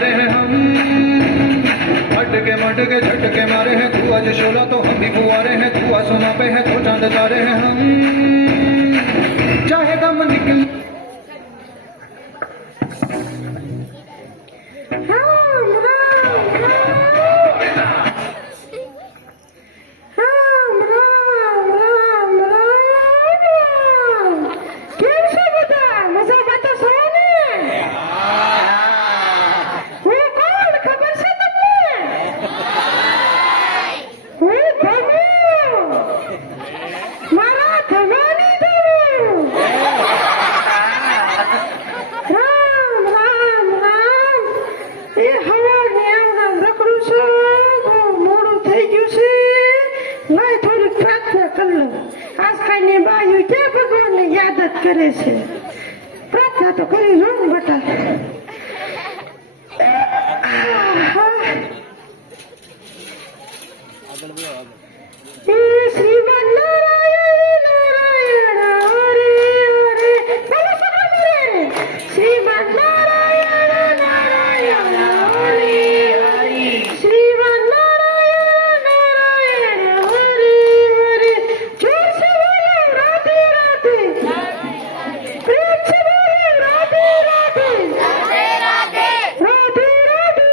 मारे हैं हम, मटके झटके मारे हैं। तू आज शोला तो हम भी फुआरे हैं, तू आसमां पे है तो चांद तारे हैं हम, चाहे दम निकल। કરે છે પ્રાર્થના તો કરી લો ને બટા શ્રીમન નારાયણ નારાયણ હરે હરે શ્રીમન નારાયણ નારાયણ હરે હરે શ્રીમન નારાયણ નારાયણ હરે હરે જોર સે બોલો રાધે રાધે પ્રેમ સે બોલો રાધે રાધે રાધે રાધે રાધે રાધે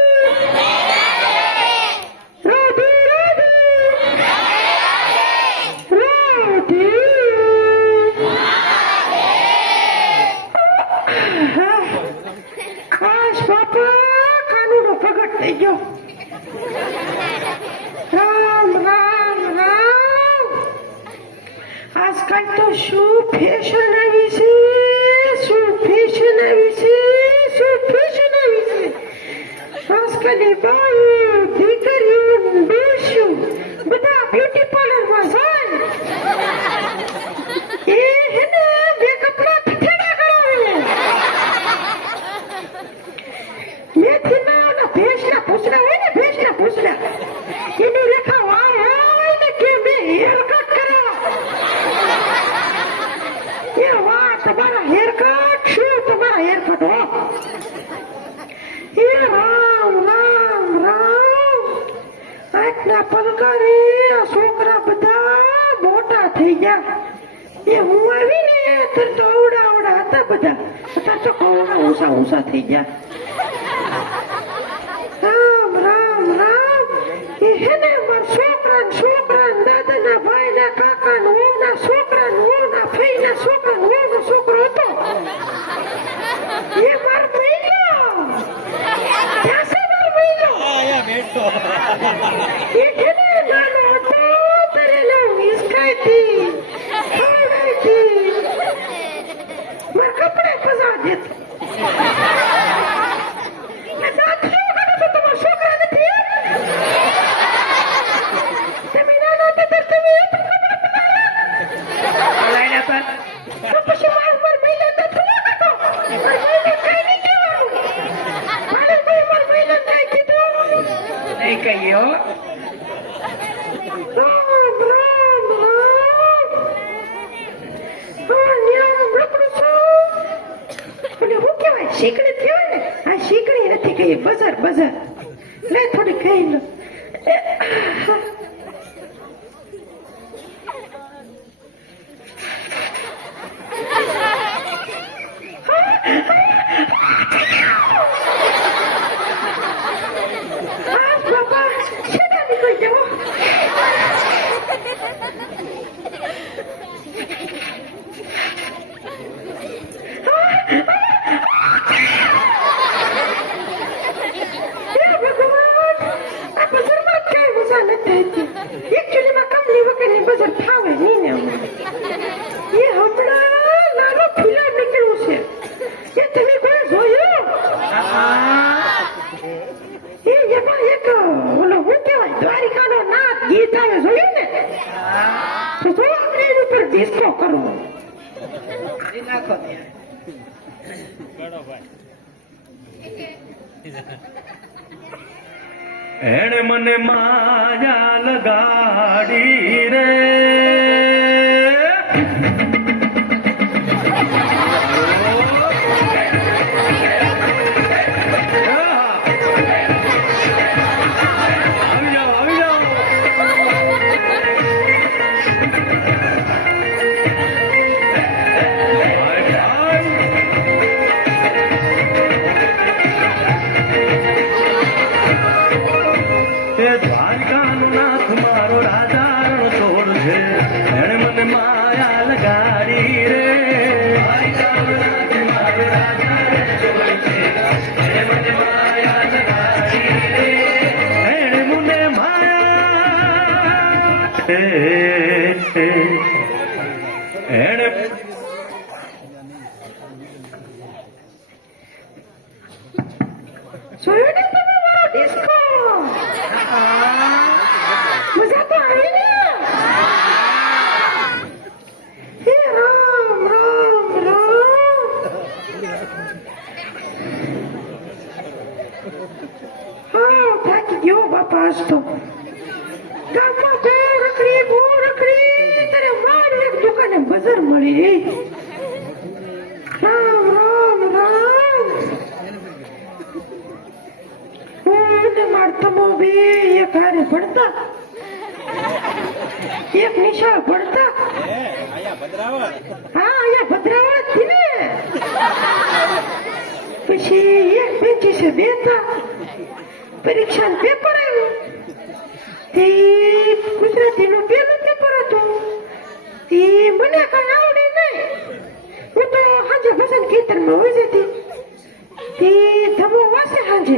કાશ બાપા કાનુડો પ્રગટ થઈ ગયો. રામ રામ રામ. આજકાલ તો શું ફેશન આવી છે, શું ફેશન આવી છે, શું ફેશન આવી છે. આજકાલની બાયું દીકરીઓ ડોસ્યું બધા બ્યુટી પાર્લરમાં જાય. એ હેને બે કપડા ફીટેડા કરાવે. મેથીના ઓલા ભેંસના પૂછડા હોય ને, ભેંસના પૂછડા એની રેખા વાળ હોય ને કે મેં હેર કટ કરાવા. એ વાહ તમારા હેર કટ, શું તમારા હેર કટ હો. એ રામ રામ રામ. આજના પલકારે આ છોકરા બધા મોટા થઈ ગયા. એ હું આવી ને ત્યારે તો અવડા અવડા હતા બધા, અત્યારે તો કવડા ઊંચા ઊંચા થઈ ગયા. રામ રામ રામ. એ હે ને મારા છોકરા ને દાદા ના ભાઈ ના કાકા નો ના છોકરા નો ના ફઈ ના છોકરા નો છોકરો હતો. એ મારો મહિલો ક્યાં છે, મારો મહિલો એ હે ને નાનો હતો ત્યારે લવ વિસ્કાઈતી ખવડાઈતી, મારા કપડા પસા દેતો. શીકડી થયો ને, આ શીકડી નથી કઈ બજાર બજાર લે થોડી ખાઈ લો. બાપા સીધા નીકળી જવો. એકચ્યુઅલીમાં કંપની વગરની બજાર ફાવે નહીં ને હમણાં. એ હમણાં નાનો ફિલ્મ નીકળ્યું છે, એ તમે કોઈ જોયું? એ એમાં એક ઓલો શું કહેવાય દ્વારિકાનો નાથ ગીત આવે, જોયું ને? તો જો આપણે એની ઉપર ડિસ્કો કરવો. નાખો એણે મને માયા લગાડી રે, નાથ મારો રાજા રણછોડ છે એણે મને માયા લગાડી રે મારી ચામનાથ મારો રાજા રણછોડ છે એણે મને માયા લગાડી રે એણે મને માયા એણે જોયું ને તમે મારો ડિસ્કો મજા તો આવી ને હે રામ રામ રામ હા થાકી ગયો બાપા આજ તો ગામમાં બહુ રખડી તારે મારી એક દુકાને બજાર મળી રામ રામ રામ ને મારતમો બે એક હારે ભણતા એક નિશાળ ભણતા હા અહીંયા ભદ્રાવળ જ થી ને પછી એક બેચીસે બેતા પરીક્ષા પેપર આવ્યું તે ગુજરાતીનું પહેલું પેપર હતું તે મને કઈ આવડે નહીં હું તો સાંજે ભજન કીર્તનમાં હોય જતી તે ધમો વાસે સાંજે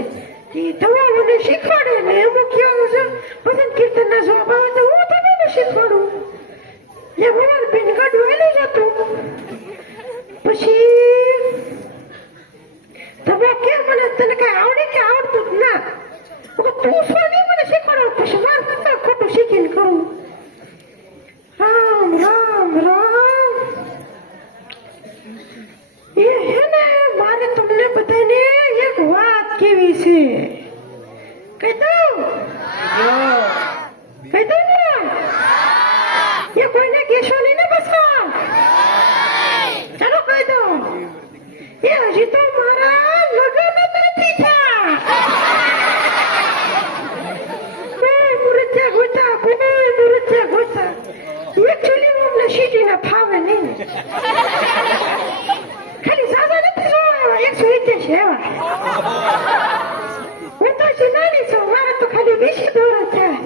તમારે મને શીખવાડે ને એમાં કેવું છે ભજન કીર્તન ના જવાબ આવે તો હું તમને શીખવાડું એ મારા બેન કાઢવા એલું જ હતું પછી તમે કેમ મને તને કઈ આવડે કે આવડતું જ ના તું શું નહીં મને શીખવાડો પછી મારે બધા ખોટું શીખીને કરું રામ રામ રામ એ હે ને મારે તમને બધાને એક વાત કેવી છે કહી દઉં ને એ કોઈને કહેશો નહીં ને બસમાં ચાલો કહી દઉં એ હજી તો મારા લગ્ન જ નથી થયા કોઈ મુરત્યા ગોતા એકચ્યુઅલી અમને સિટીના ફાવે નહીં ખાલી સાદા નથી જોવા 181 એવા હું તો હજી નાની છું મારે તો ખાલી 20 દોરા થાય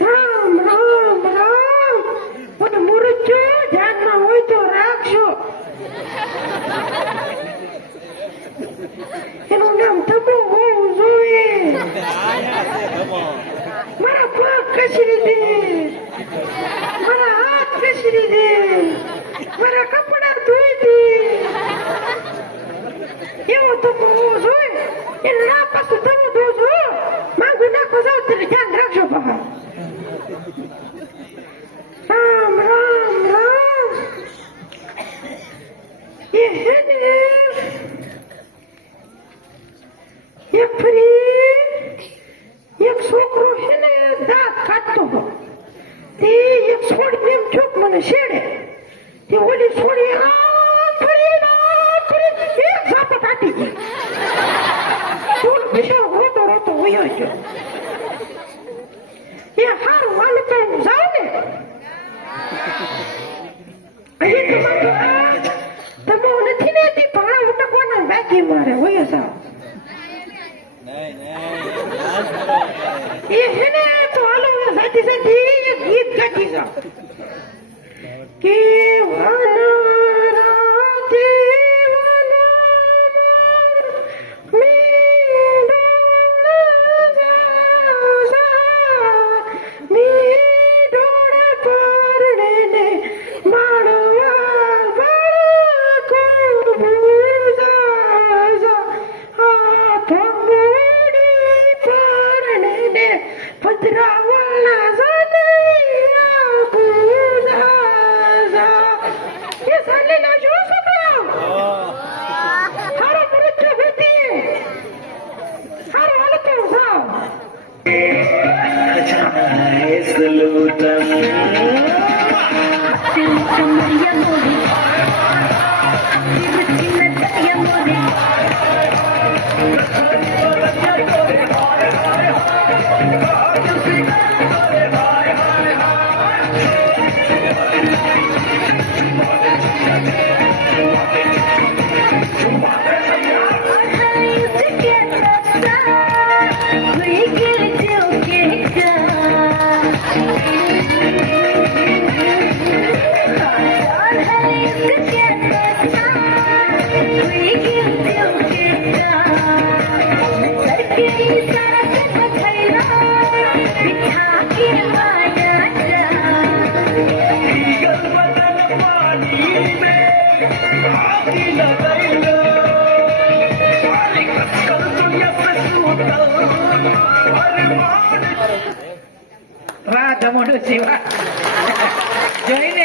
રામ રામ રામ મને મુરજો ધ્યાનમાં હોય તો રાખજો એનું નામ ધમો હોવું જોઈએ મારા પગ કસરી દે મારા હાથ કસરી દે મારા કપડા ધોઈ દે એવો ધમો હોવો જોઈએ એનું નામ પાછું ધમો ધોજો માંગુ નાખો જાવ ત્યારે ધ્યાન રાખજો બહાર રામ રામ રામ એ હે ને એક ફરી એક છોકરો હે ને દાંત કાઢતો હતો તે એક છોડી એમ ચોક મને છેડે તે ઓલી છોડી આમ ફરી એક ઝાપટ કાઢી ગઈ બિચારો રોતો વયો ગયો એ હારું હાલ તો હું જાઉં ને અહીં તમે નથી ને તે ભાડા ઉટકવાના બાકી મારે વયો જાવ એ હે ને તો હાલો સાથી એક ગીત ગાતી જાવ કે We get it વાહ જમોડો શિવા જોઈને